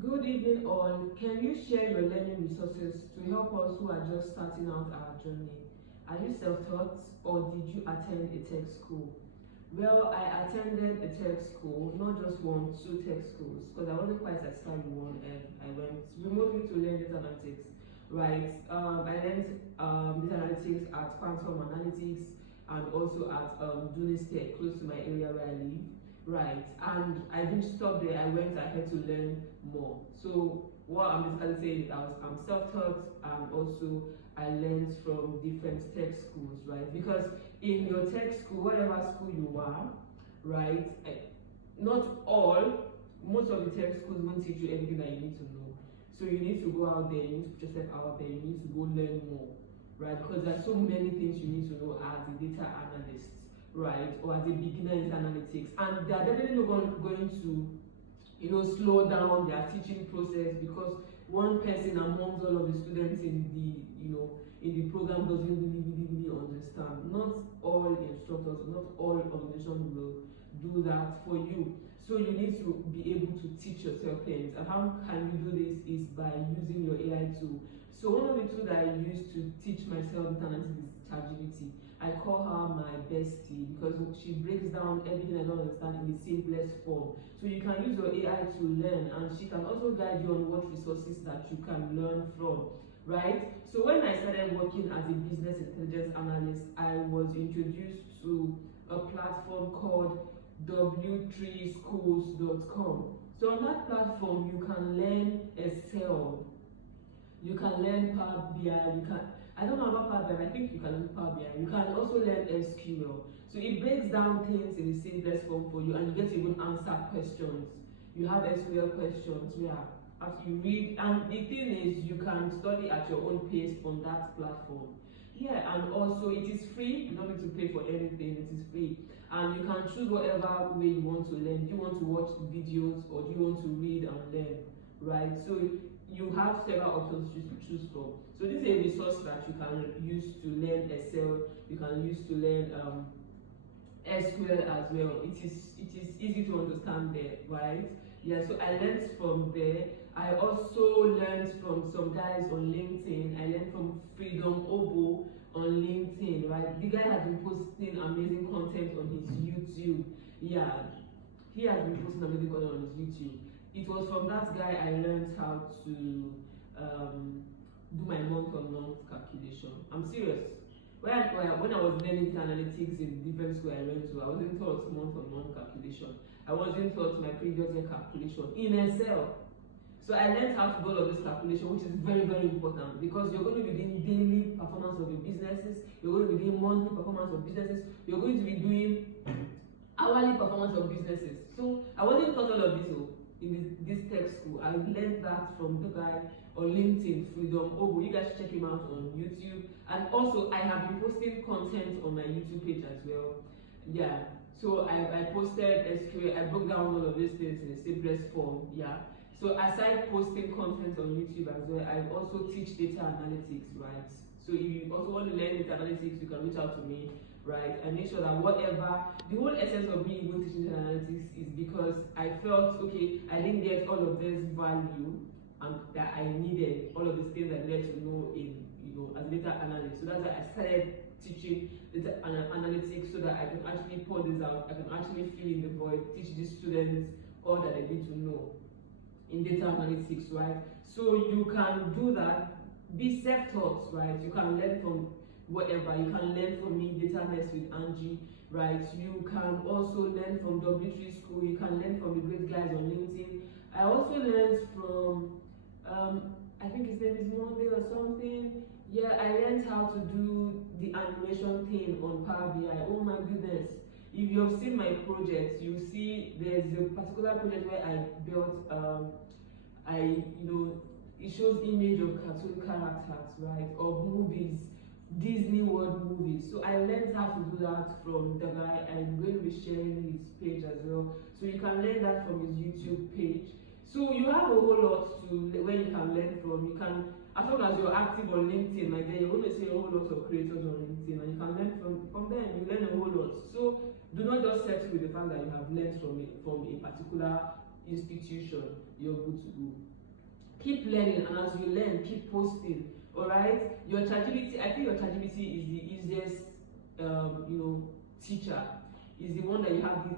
Good evening all. Can you share your learning resources to help us who are just starting out our journey? Are you self-taught or did you attend a tech school? Well, I attended a tech school, not just one, two tech schools, because I wasn't quite satisfied with one and I went remotely to learn data analytics, right? I learned data analytics at Quantum Analytics and also at Dunis Tech, close to my area where I live. Right, and I didn't stop there. I went ahead to learn more. So what I'm basically saying is I'm self-taught, and also I learned from different tech schools, right? Because in your tech school, whatever school you are, right, not all, most of the tech schools won't teach you everything that you need to know. So you need to go out there, you need to put yourself out there, you need to go learn more, right? Because there's so many things you need to know as a data analyst, right, or as a beginner in analytics, and they are definitely not going to slow down their teaching process because one person amongst all of the students in the program doesn't really understand. Not all instructors, not all organizations will do that for you. So you need to be able to teach yourself things. And how can you do this is by using your AI tool. So one of the tools that I use to teach myself analytics is ChatGPT. I call her my bestie because she breaks down everything I don't understand in the simplest form. So you can use your AI to learn, and she can also guide you on what resources that you can learn from, right? So when I started working as a business intelligence analyst, I was introduced to a platform called w3schools.com. So on that platform, you can learn Excel, you can learn Power BI, I don't know about Power BI, but I think you can learn Power BI. You can also learn SQL. So it breaks down things in the simplest form for you, and you get to even answer questions. You have SQL questions, yeah, after you read, and the thing is, you can study at your own pace on that platform. Yeah, and also it is free. You don't need to pay for anything. It is free, and you can choose whatever way you want to learn. Do you want to watch videos or do you want to read and learn, right? So you have several options to choose from. So this is a resource that you can use to learn Excel. You can use to learn SQL as well. It is easy to understand there, right? Yeah, so I learned from there. I also learned from some guys on LinkedIn. I learned from Freedom Obo on LinkedIn, right? The guy has been posting amazing content on his YouTube. Yeah, he has been posting amazing content on his YouTube. It was from that guy I learned how to do my month-on-month calculation. I'm serious. When I was learning analytics in different school I went to, I wasn't taught month-on-month calculation. I wasn't taught my previous year calculation in Excel. So I learned how to do all of this calculation, which is very, very important because you're going to be doing daily performance of your businesses, you're going to be doing monthly performance of businesses, you're going to be doing hourly performance of businesses. So I wasn't taught all of this in this tech school. I learned that from the guy on LinkedIn, Freedom Obo. You guys check him out on YouTube. And also, I have been posting content on my YouTube page as well. Yeah, so I posted SQL. I broke down all of these things in the simplest form. Yeah. So aside posting content on YouTube as well, I also teach data analytics, right? So if you also want to learn data analytics, you can reach out to me, right? I make sure that the whole essence of me even teaching data analytics is because I felt, okay, I didn't get all of this value and that I needed, all of these things I needed to know as a data analyst. So that's why I started teaching data analytics so that I can actually pour this out, I can actually fill in the void, teach these students all that they need to know in data analytics, right? So you can do that. Be self-taught, right? You can learn from whatever. You can learn from me, Data Next with Angie, right? You can also learn from W3 School. You can learn from the great guys on LinkedIn. I also learned from, I think his name is Monday or something. Yeah, I learned how to do the animation thing on Power BI. Oh my goodness. If you have seen my project, you see there's a particular project where I built, it shows image of cartoon characters, right, of movies, Disney World movies. So I learned how to do that from the guy. I'm going to be sharing his page as well. So you can learn that from his YouTube page. So you have a whole lot where you can learn from. You can, as long as you're active on LinkedIn, my dear, you're going to see a whole lot of creators on LinkedIn, and you can learn from them. You learn a whole lot. So do not just settle with the fact that you have learned from a particular institution, you're good to go. Keep learning, and as you learn, keep posting. All right, your ChatGPT, I think your ChatGPT is the easiest teacher, is the one that you have the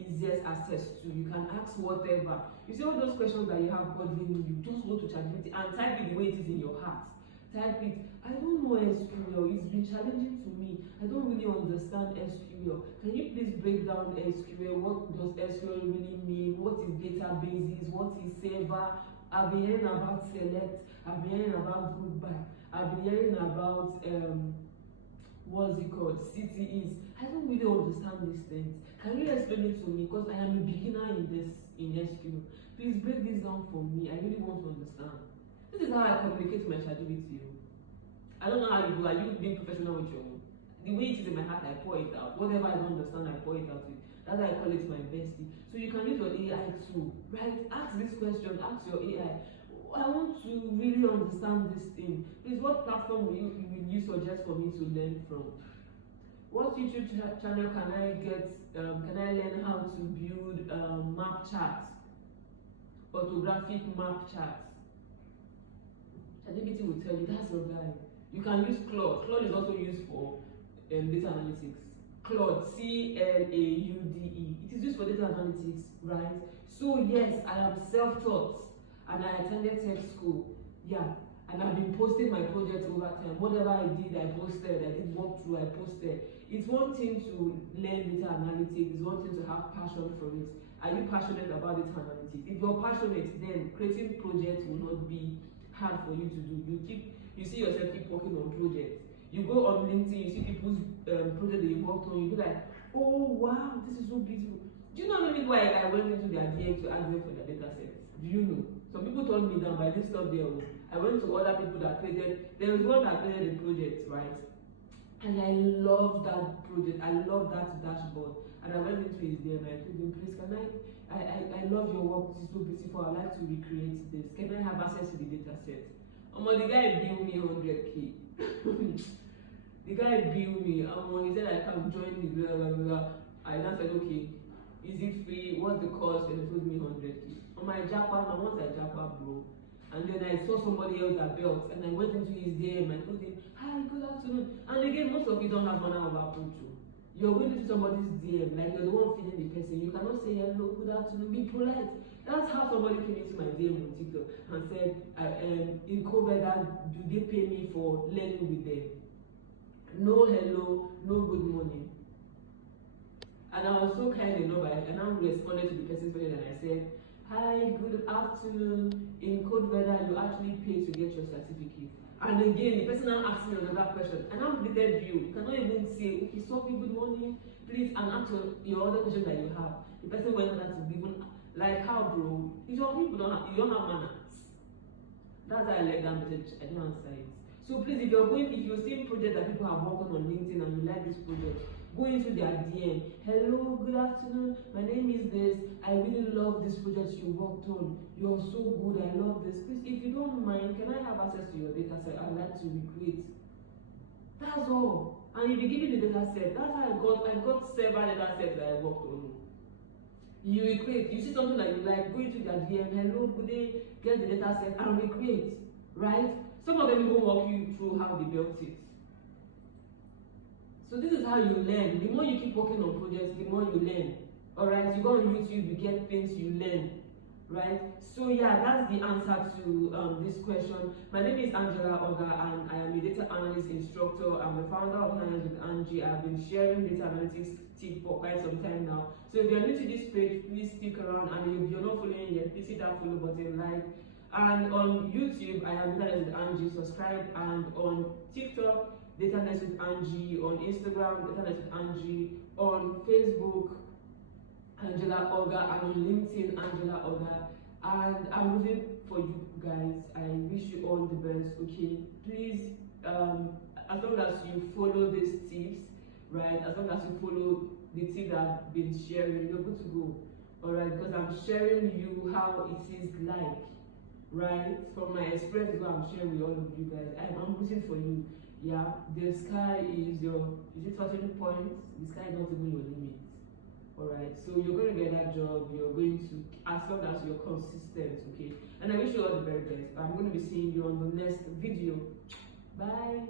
easiest access to. You can ask whatever. You see all those questions that you have bothering you, just go to ChatGPT and type it the way it is in your heart. Type it. I don't know SQL, it's been challenging to me. I don't really understand SQL. Can you please break down SQL? What does SQL really mean? What is databases? What is server? I've been hearing about select, I've been hearing about group by, I've been hearing about what's it called, CTEs. I don't really understand these things. Can you explain it to me? Because I am a beginner in SQL. Please break this down for me. I really want to understand. This is how I communicate with my ChatGPT. I don't know how you do. Are you being professional with your own? The way it is in my heart, I pour it out. Whatever I don't understand, I pour it out to you. That's why I call it my bestie. So you can use your AI too, right? Ask this question, ask your AI. I want to really understand this thing. Please, what platform will you suggest for me to learn from? What YouTube channel can I get? Can I learn how to build map charts, orthographic map charts? ChatGPT will tell you that's your guy. You can use Claude. Claude is also used for data analytics. Claude, C-L-A-U-D-E. It is used for data analytics, right? So yes, I am self-taught and I attended tech school. Yeah, and I've been posting my projects over time. Whatever I did, I posted. I did walkthrough, I posted. It's one thing to learn data analytics. It's one thing to have passion for it. Are you passionate about data analytics? If you're passionate, then creating projects will not be hard for you to do. You see yourself keep working on projects. You go on LinkedIn, you see people's project that you worked on, you be like, oh wow, this is so beautiful. Do you know maybe why I went into their DM to ask them for their data sets? Do you know? Some people told me that by this stuff there. I went to other people that created, there was one that created a project, right? And I love that project. I love that dashboard. And I went into his DM and I told him, please, can I love your work, this is so beautiful. I'd like to recreate this. Can I have access to the data set? The guy billed me 100K. The guy billed me. He said I can join his blah blah blah. I now said, okay, is it free? What's the cost? And he told me 100K. On my Japa, once I Japa, bro. And then I saw somebody else that built, and I went into his DM and told him, hi, good afternoon. And again, most of you don't have manner of approach. You're going into somebody's DM, like you're the one feeding the person. You cannot say hello, good afternoon, be polite. That's how somebody came into my DM on TikTok and said, in COVID, do they pay me for learning with them? No hello, no good morning. And I was so kind enough, and I responded to the person's message and I said, hi, good afternoon. In code weather, you actually pay to get your certificate. And again, the person now asked me another question, and I'm deleted you. You cannot even say, okay, Sophie, good morning, please, and answer your other question that you have. The person went on that to even like how, bro? If your people you don't have manners. That's how I let that message. I didn't answer it. So please, if you're seeing projects that people have worked on LinkedIn and you like this project, go into their DM. Hello, good afternoon. My name is this. I really love this project you worked on. You're so good. I love this. Please, if you don't mind, can I have access to your data set? I'd like to recreate. That's all. And if you give me the data set, that's how I got several data sets that I worked on. You recreate. You see something that you like, go into their DM. Hello, good day. Get the data set and recreate. Right? Some of them will walk you through how they built it. So this is how you learn. The more you keep working on projects, the more you learn. Alright, you go on YouTube, you get things you learn. Right? So yeah, that's the answer to this question. My name is Angela Oga and I am a data analyst instructor. I'm the founder of Analyze with Angie. I've been sharing data analytics tips for quite some time now. So if you're new to this page, please stick around, and if you're not following yet, please hit that follow button, like. And on YouTube, I am Data with Angie, subscribe, and on TikTok, Data with Angie, on Instagram, Data with Angie, on Facebook, Angela Oga, and on LinkedIn, Angela Oga. And I'm rooting for you guys. I wish you all the best, okay? Please, as long as you follow these tips, right? As long as you follow the tips that I've been sharing, you're good to go, alright? Because I'm sharing you how it is like. Right, from my experience, what I'm sharing with all of you guys, I'm rooting for you. Yeah, the sky is it 13 points? The sky is not even your limit. All right, so you're going to get that job. You're going to, as long as you're consistent, okay? And I wish you all the very best. I'm going to be seeing you on the next video. Bye.